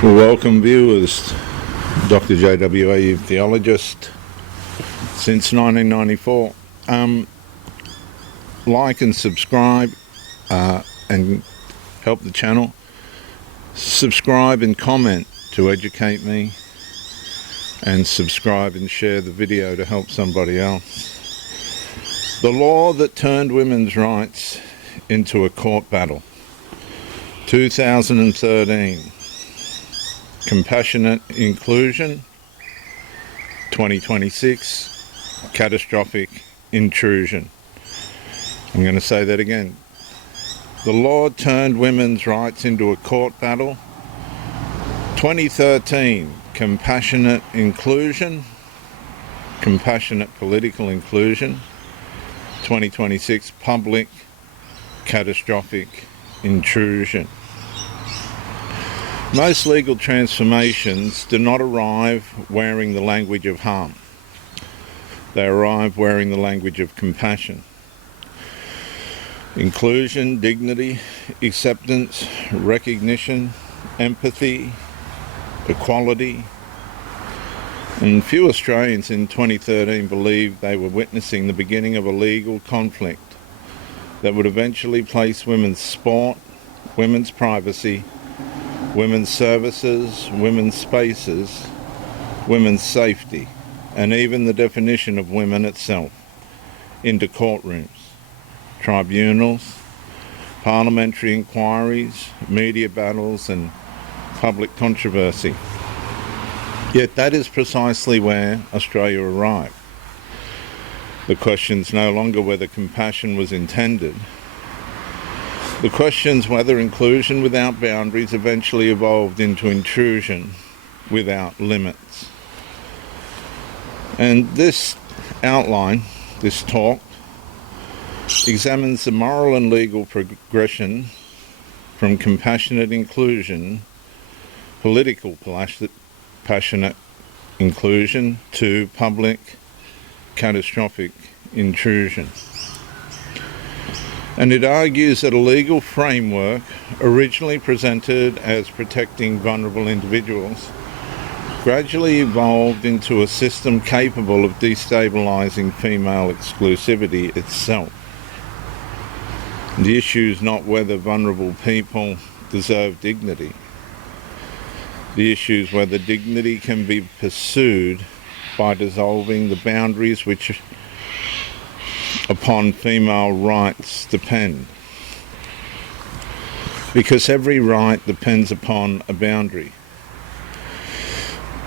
Well, welcome viewers. Dr. JWA, theologist since 1994. Like and subscribe and help the channel. Subscribe and comment to educate me, and subscribe and share the video to help somebody else. The law that turned women's rights into a court battle. 2013. Compassionate inclusion. 2026. Catastrophic intrusion. I'm going to say that again. The law turned women's rights into a court battle. 2013. Compassionate inclusion. Compassionate political inclusion. 2026. Public catastrophic intrusion. Most legal transformations do not arrive wearing the language of harm. They arrive wearing the language of compassion. Inclusion, dignity, acceptance, recognition, empathy, equality. And few Australians in 2013 believed they were witnessing the beginning of a legal conflict that would eventually place women's sport, women's privacy, women's services, women's spaces, women's safety, and even the definition of women itself into courtrooms, tribunals, parliamentary inquiries, media battles, and public controversy. Yet that is precisely where Australia arrived. The question's no longer whether compassion was intended. The question's whether inclusion without boundaries eventually evolved into intrusion without limits. And this outline, this talk, examines the moral and legal progression from compassionate inclusion, political passionate inclusion, to public catastrophic intrusion. And it argues that a legal framework originally presented as protecting vulnerable individuals gradually evolved into a system capable of destabilising female exclusivity itself. The issue is not whether vulnerable people deserve dignity. The issue is whether dignity can be pursued by dissolving the boundaries which upon female rights depend. Because every right depends upon a boundary,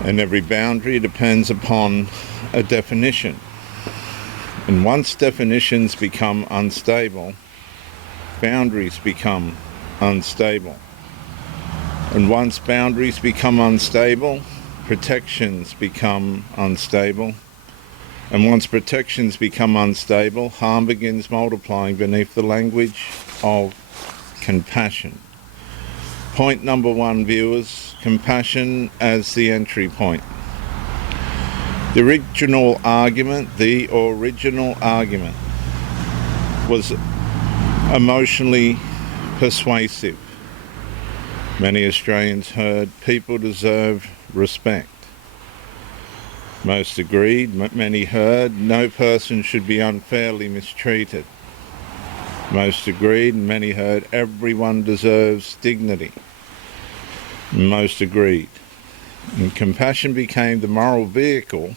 and every boundary depends upon a definition. And once definitions become unstable, boundaries become unstable. And once boundaries become unstable, protections become unstable. And once protections become unstable, harm begins multiplying beneath the language of compassion. Point number one, viewers, compassion as the entry point. The original argument was emotionally persuasive. Many Australians heard, people deserve respect. Most agreed. Many heard, no person should be unfairly mistreated. Most agreed. Many heard, everyone deserves dignity. Most agreed. And compassion became the moral vehicle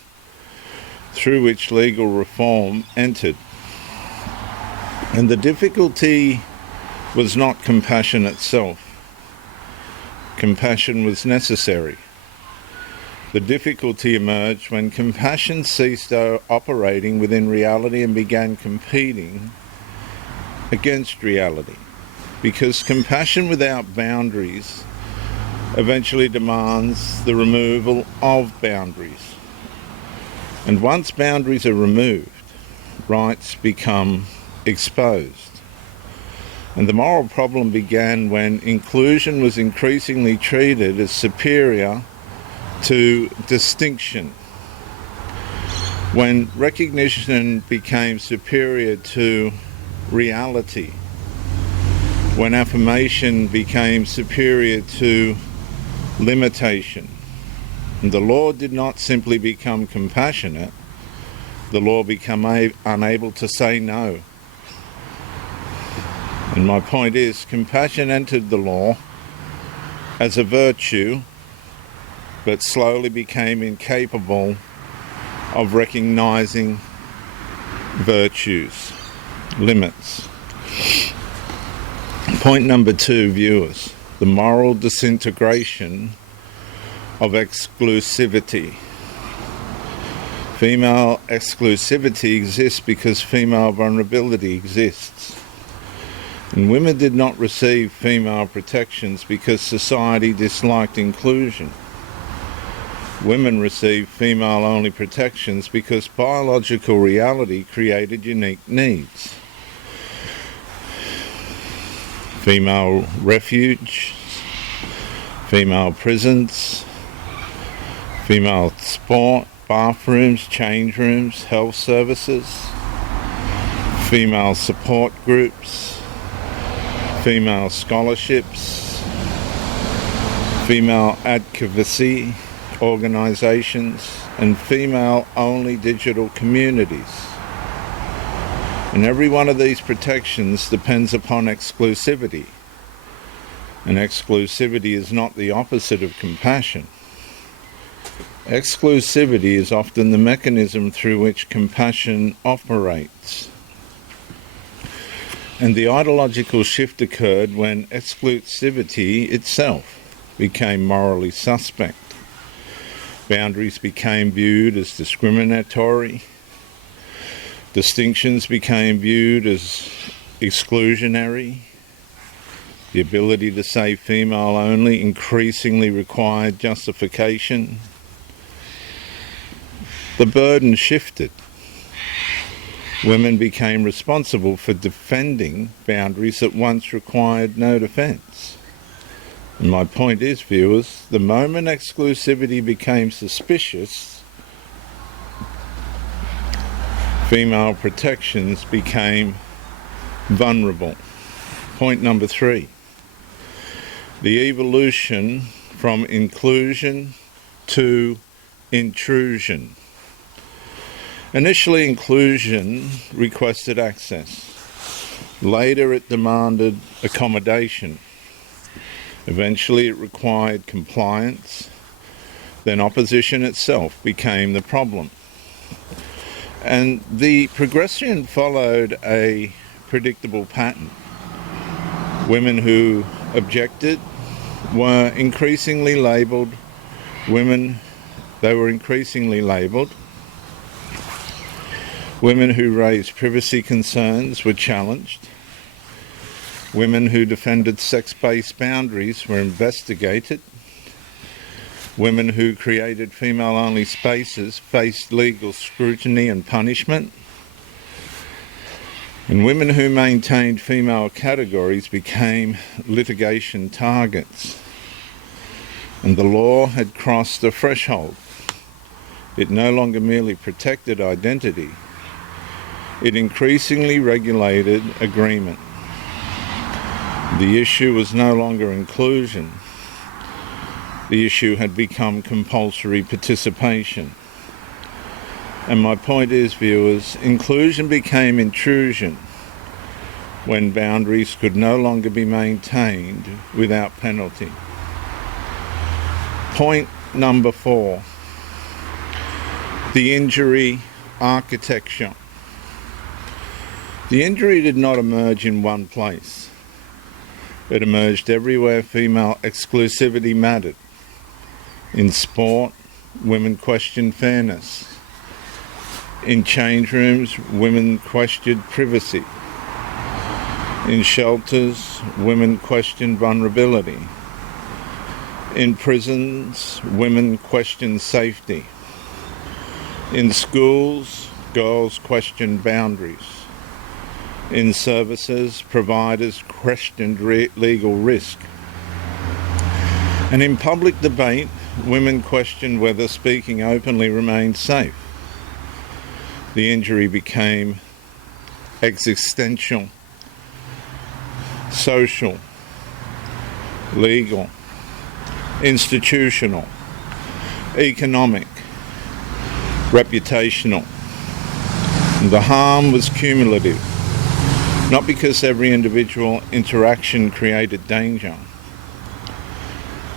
through which legal reform entered. And the difficulty was not compassion itself. Compassion was necessary. The difficulty emerged when compassion ceased operating within reality and began competing against reality. Because compassion without boundaries eventually demands the removal of boundaries. And once boundaries are removed, rights become exposed. And the moral problem began when inclusion was increasingly treated as superior to distinction, when recognition became superior to reality, when affirmation became superior to limitation. And the law did not simply become compassionate, the law became unable to say no. And my point is, compassion entered the law as a virtue, but slowly became incapable of recognizing virtues, limits. Point number 2, viewers, the moral disintegration of exclusivity. Female exclusivity exists because female vulnerability exists. And women did not receive female protections because society disliked inclusion. Women received female-only protections because biological reality created unique needs. Female refuge, female prisons, female sport, bathrooms, change rooms, health services, female support groups, female scholarships, female advocacy organisations, and female-only digital communities. And every one of these protections depends upon exclusivity. And exclusivity is not the opposite of compassion. Exclusivity is often the mechanism through which compassion operates. And the ideological shift occurred when exclusivity itself became morally suspect. Boundaries became viewed as discriminatory. Distinctions became viewed as exclusionary. The ability to say female only increasingly required justification. The burden shifted. Women became responsible for defending boundaries that once required no defence. And my point is, viewers, the moment exclusivity became suspicious, female protections became vulnerable. Point number 3. The evolution from inclusion to intrusion. Initially, inclusion requested access. Later, it demanded accommodation. Eventually, it required compliance. Then opposition itself became the problem. And the progression followed a predictable pattern. Women who objected were increasingly labelled. Women who raised privacy concerns were challenged. Women who defended sex-based boundaries were investigated. Women who created female-only spaces faced legal scrutiny and punishment. And women who maintained female categories became litigation targets. And the law had crossed a threshold. It no longer merely protected identity. It increasingly regulated agreement. The issue was no longer inclusion. The issue had become compulsory participation. And my point is, viewers, inclusion became intrusion when boundaries could no longer be maintained without penalty. Point number 4. The injury architecture. The injury did not emerge in one place. It emerged everywhere female exclusivity mattered. In sport, women questioned fairness. In change rooms, women questioned privacy. In shelters, women questioned vulnerability. In prisons, women questioned safety. In schools, girls questioned boundaries. In services, providers questioned legal risk. And in public debate, women questioned whether speaking openly remained safe. The injury became existential, social, legal, institutional, economic, reputational. The harm was cumulative, not because every individual interaction created danger,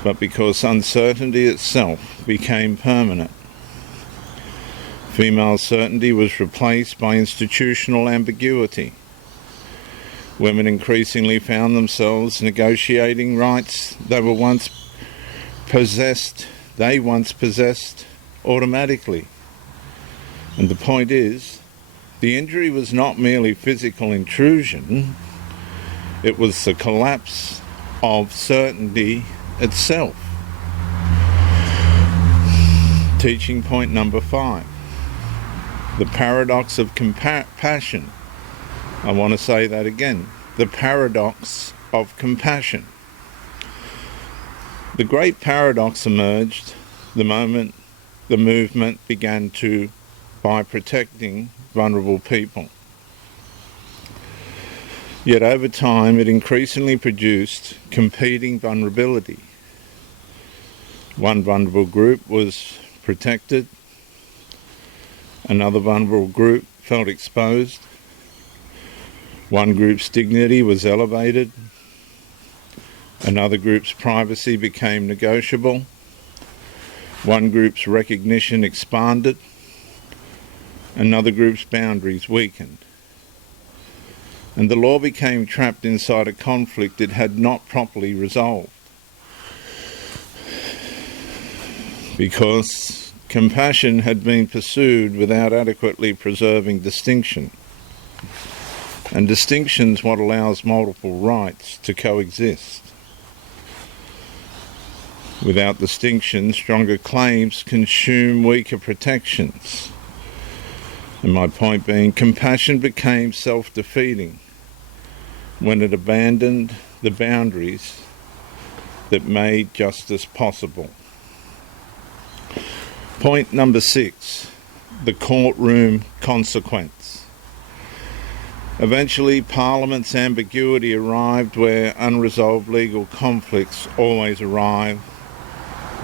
but because uncertainty itself became permanent. Female certainty was replaced by institutional ambiguity. Women increasingly found themselves negotiating rights they once possessed automatically. And the point is, the injury was not merely physical intrusion, it was the collapse of certainty itself. Teaching point number 5. The paradox of compassion. I want to say that again. The paradox of compassion. The great paradox emerged the moment the movement began by protecting vulnerable people. Yet over time it increasingly produced competing vulnerability. One vulnerable group was protected, another vulnerable group felt exposed, one group's dignity was elevated, another group's privacy became negotiable, one group's recognition expanded, another group's boundaries weakened. And the law became trapped inside a conflict it had not properly resolved. Because compassion had been pursued without adequately preserving distinction. And distinction's what allows multiple rights to coexist. Without distinction, stronger claims consume weaker protections. And my point being, compassion became self-defeating when it abandoned the boundaries that made justice possible. Point number 6, the courtroom consequence. Eventually, Parliament's ambiguity arrived where unresolved legal conflicts always arrive: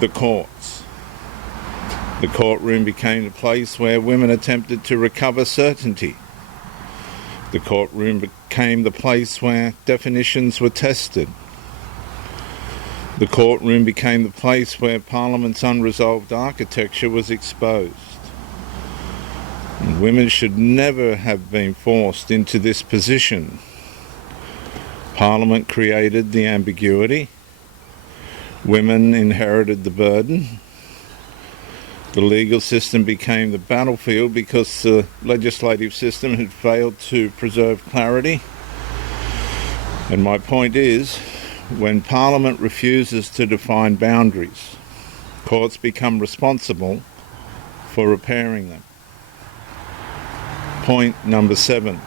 the courts. The courtroom became the place where women attempted to recover certainty. The courtroom became the place where definitions were tested. The courtroom became the place where Parliament's unresolved architecture was exposed. And women should never have been forced into this position. Parliament created the ambiguity. Women inherited the burden. The legal system became the battlefield because the legislative system had failed to preserve clarity. And my point is, when Parliament refuses to define boundaries, courts become responsible for repairing them. Point number 7,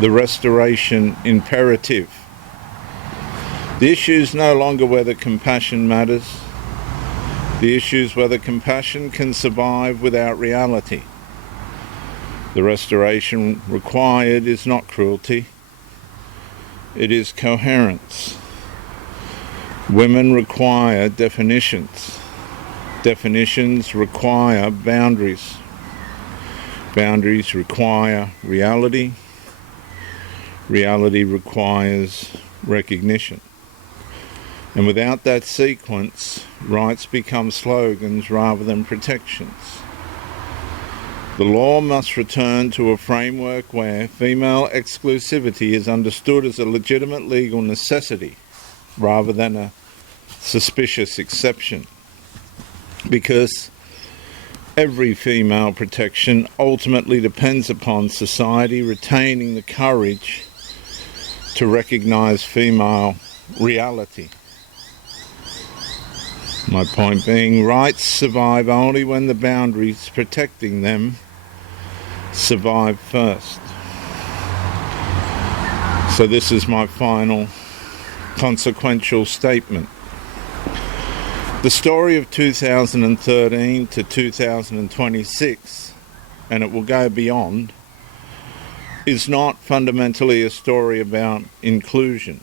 the restoration imperative. The issue is no longer whether compassion matters. The issue is whether compassion can survive without reality. The restoration required is not cruelty, it is coherence. Women require definitions. Definitions require boundaries. Boundaries require reality. Reality requires recognition. And without that sequence, rights become slogans rather than protections. The law must return to a framework where female exclusivity is understood as a legitimate legal necessity rather than a suspicious exception. Because every female protection ultimately depends upon society retaining the courage to recognise female reality. My point being, rights survive only when the boundaries protecting them survive first. So this is my final consequential statement. The story of 2013 to 2026, and it will go beyond, is not fundamentally a story about inclusion.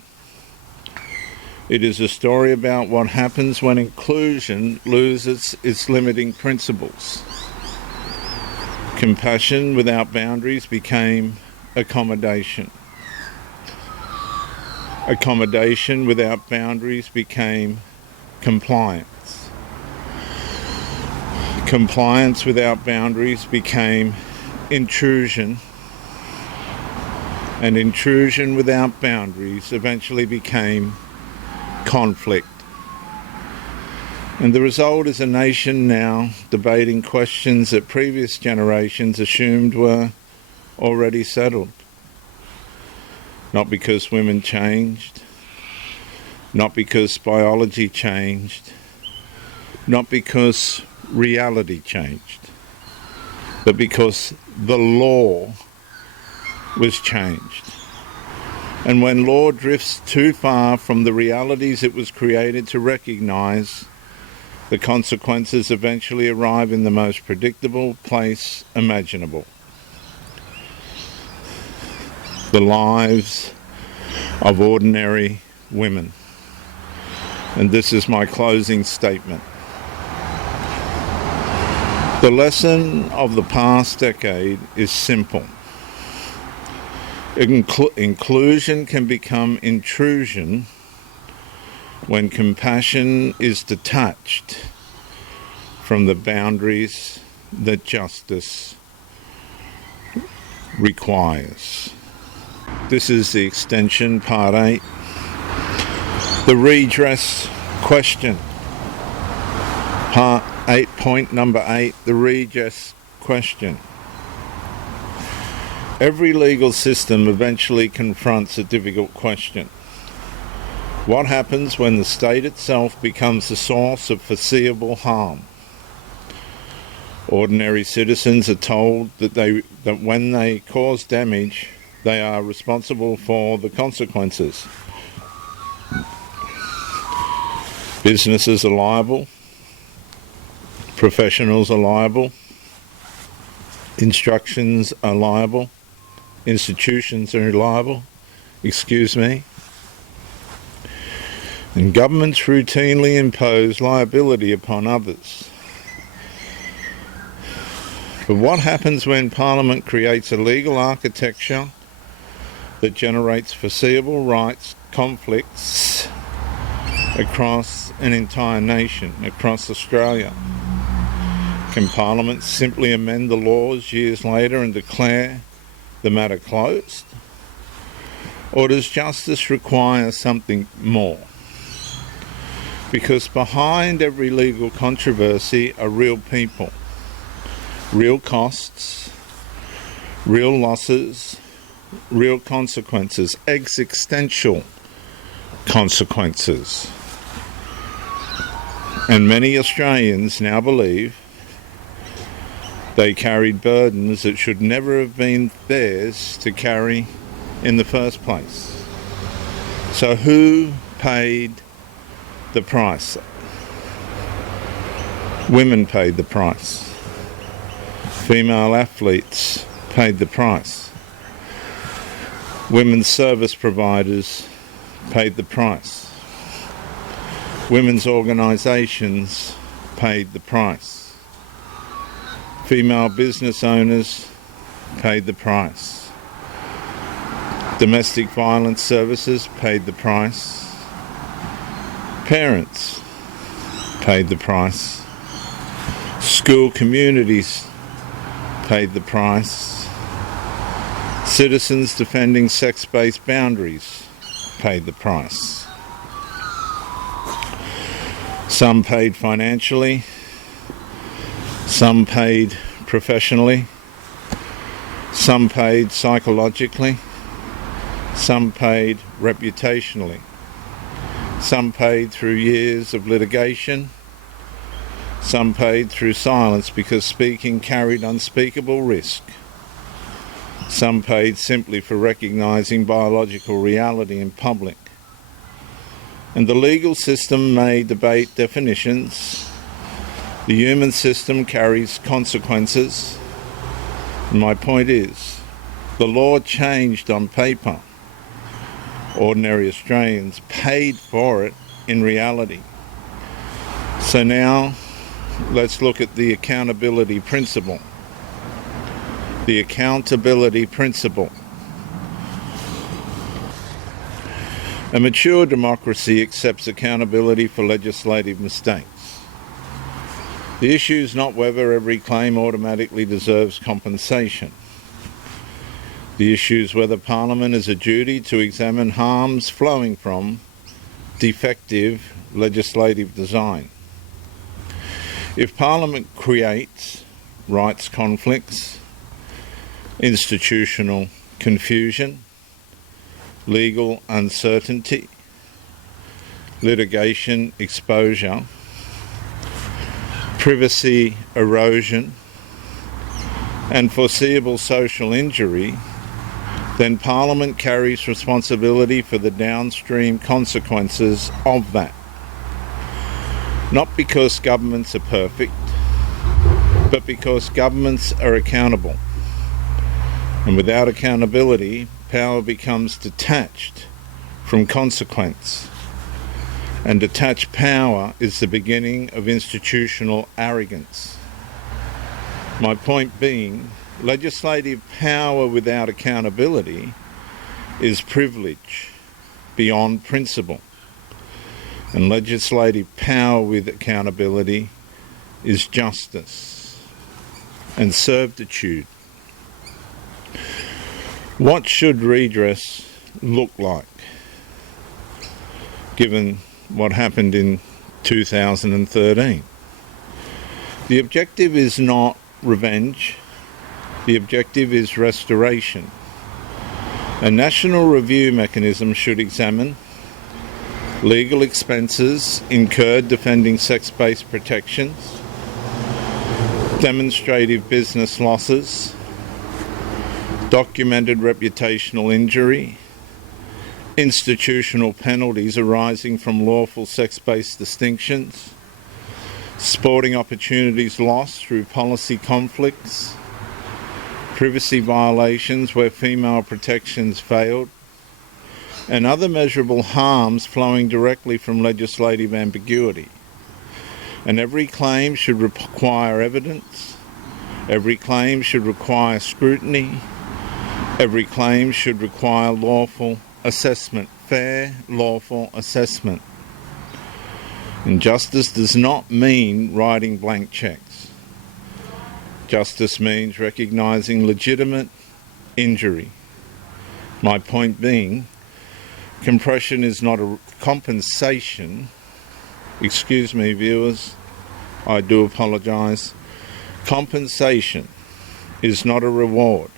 It is a story about what happens when inclusion loses its limiting principles. Compassion without boundaries became accommodation. Accommodation without boundaries became compliance. Compliance without boundaries became intrusion. And intrusion without boundaries eventually became conflict. And the result is a nation now debating questions that previous generations assumed were already settled. Not because women changed, not because biology changed, not because reality changed, but because the law was changed. And when law drifts too far from the realities it was created to recognize, the consequences eventually arrive in the most predictable place imaginable. The lives of ordinary women. And this is my closing statement. The lesson of the past decade is simple. Inclusion can become intrusion when compassion is detached from the boundaries that justice requires. This is the extension, part 8. The redress question. Part 8, point number 8, the redress question. Every legal system eventually confronts a difficult question. What happens when the state itself becomes the source of foreseeable harm? Ordinary citizens are told that when they cause damage, they are responsible for the consequences. Businesses are liable. Professionals are liable. Instructions are liable. Institutions are liable. And governments routinely impose liability upon others. But what happens when Parliament creates a legal architecture that generates foreseeable rights conflicts across an entire nation, across Australia? Can Parliament simply amend the laws years later and declare the matter closed? Or does justice require something more? Because behind every legal controversy are real people, real costs, real losses, real consequences, existential consequences. And many Australians now believe they carried burdens that should never have been theirs to carry in the first place. So who paid the price? Women paid the price. Female athletes paid the price. Women's service providers paid the price. Women's organisations paid the price. Female business owners paid the price. Domestic violence services paid the price. Parents paid the price. School communities paid the price. Citizens defending sex-based boundaries paid the price. Some paid financially, some paid professionally, some paid psychologically, some paid reputationally, some paid through years of litigation, some paid through silence because speaking carried unspeakable risk, some paid simply for recognising biological reality in public. And the legal system may debate definitions. The human system carries consequences. And my point is, the law changed on paper. Ordinary Australians paid for it in reality. So now let's look at the accountability principle. The accountability principle. A mature democracy accepts accountability for legislative mistakes. The issue is not whether every claim automatically deserves compensation. The issue is whether Parliament has a duty to examine harms flowing from defective legislative design. If Parliament creates rights conflicts, institutional confusion, legal uncertainty, litigation exposure, privacy erosion, and foreseeable social injury, then Parliament carries responsibility for the downstream consequences of that. Not because governments are perfect, but because governments are accountable. And without accountability, power becomes detached from consequence. And detached power is the beginning of institutional arrogance. My point being, legislative power without accountability is privilege beyond principle. And legislative power with accountability is justice and servitude. What should redress look like, given what happened in 2013? The objective is not revenge. The objective is restoration. A national review mechanism should examine legal expenses incurred defending sex-based protections, demonstrative business losses, documented reputational injury, institutional penalties arising from lawful sex-based distinctions, sporting opportunities lost through policy conflicts, privacy violations where female protections failed, and other measurable harms flowing directly from legislative ambiguity. And every claim should require evidence, every claim should require scrutiny, every claim should require lawful assessment, fair, lawful assessment. And justice does not mean writing blank cheques. Justice means recognising legitimate injury. My point being, compression is not a compensation. Excuse me, viewers, I do apologise. Compensation is not a reward.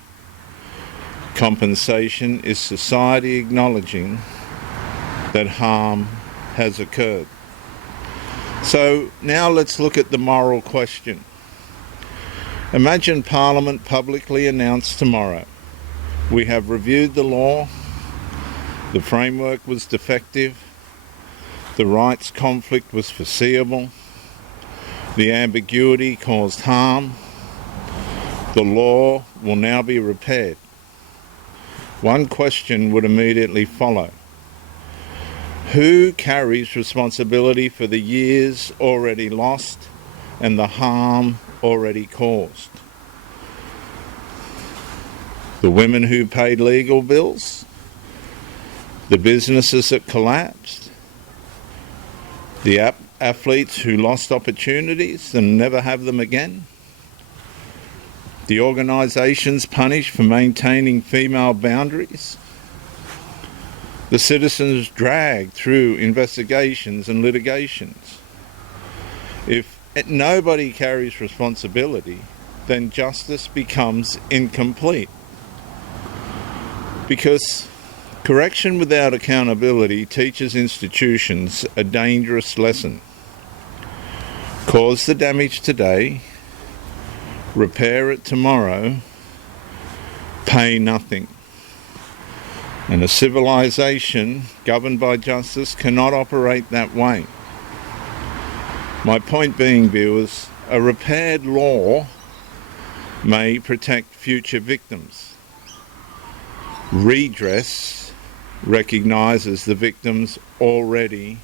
Compensation is society acknowledging that harm has occurred. So now let's look at the moral question. Imagine Parliament publicly announced tomorrow, we have reviewed the law, the framework was defective, the rights conflict was foreseeable, the ambiguity caused harm, the law will now be repaired. One question would immediately follow. Who carries responsibility for the years already lost and the harm already caused? The women who paid legal bills? The businesses that collapsed? The athletes who lost opportunities and never have them again? The organisations punished for maintaining female boundaries? The citizens dragged through investigations and litigations? If nobody carries responsibility, then justice becomes incomplete. Because correction without accountability teaches institutions a dangerous lesson. Cause the damage today, repair it tomorrow, pay nothing. And a civilization governed by justice cannot operate that way. My point being, viewers, a repaired law may protect future victims. Redress recognises the victims already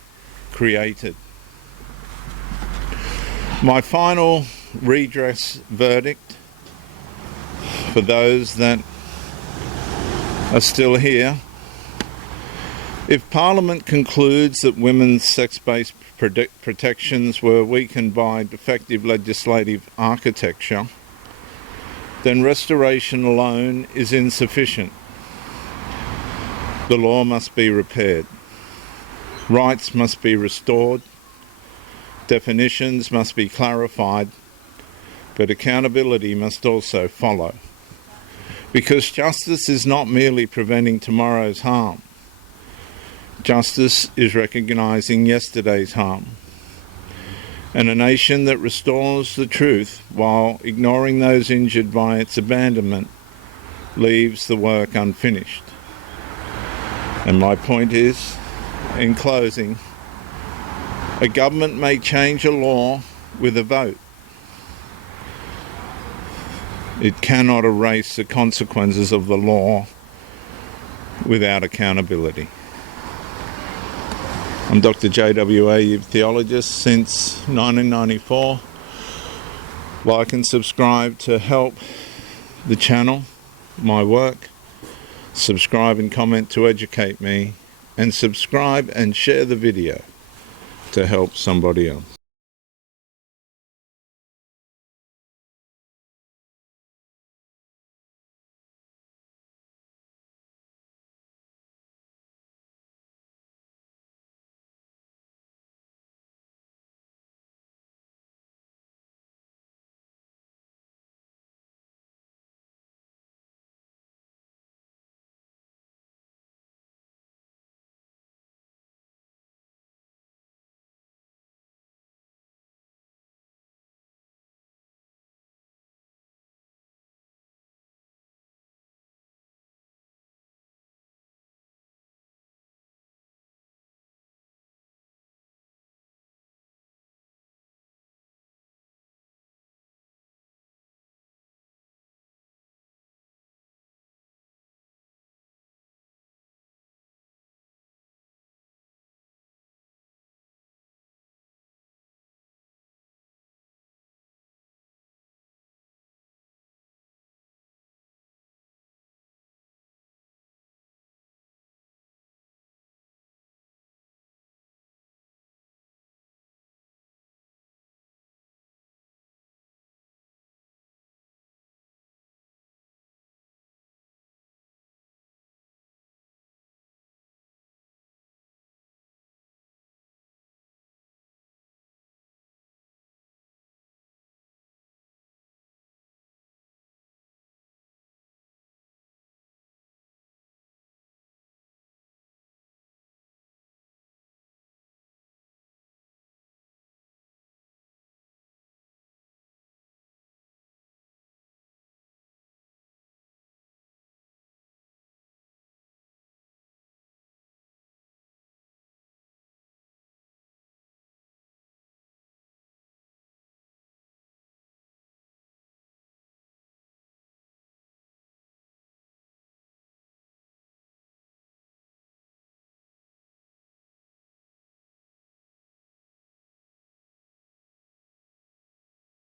created. My final redress verdict for those that are still here: if Parliament concludes that women's sex-based protections were weakened by defective legislative architecture, then restoration alone is insufficient. The law must be repaired. Rights must be restored. Definitions must be clarified. But accountability must also follow. Because justice is not merely preventing tomorrow's harm. Justice is recognising yesterday's harm. And a nation that restores the truth while ignoring those injured by its abandonment leaves the work unfinished. And my point is, in closing, a government may change a law with a vote. It cannot erase the consequences of the law without accountability. I'm Dr. JWA, theologist since 1994. Like and subscribe to help the channel, my work. Subscribe and comment to educate me. And subscribe and share the video to help somebody else.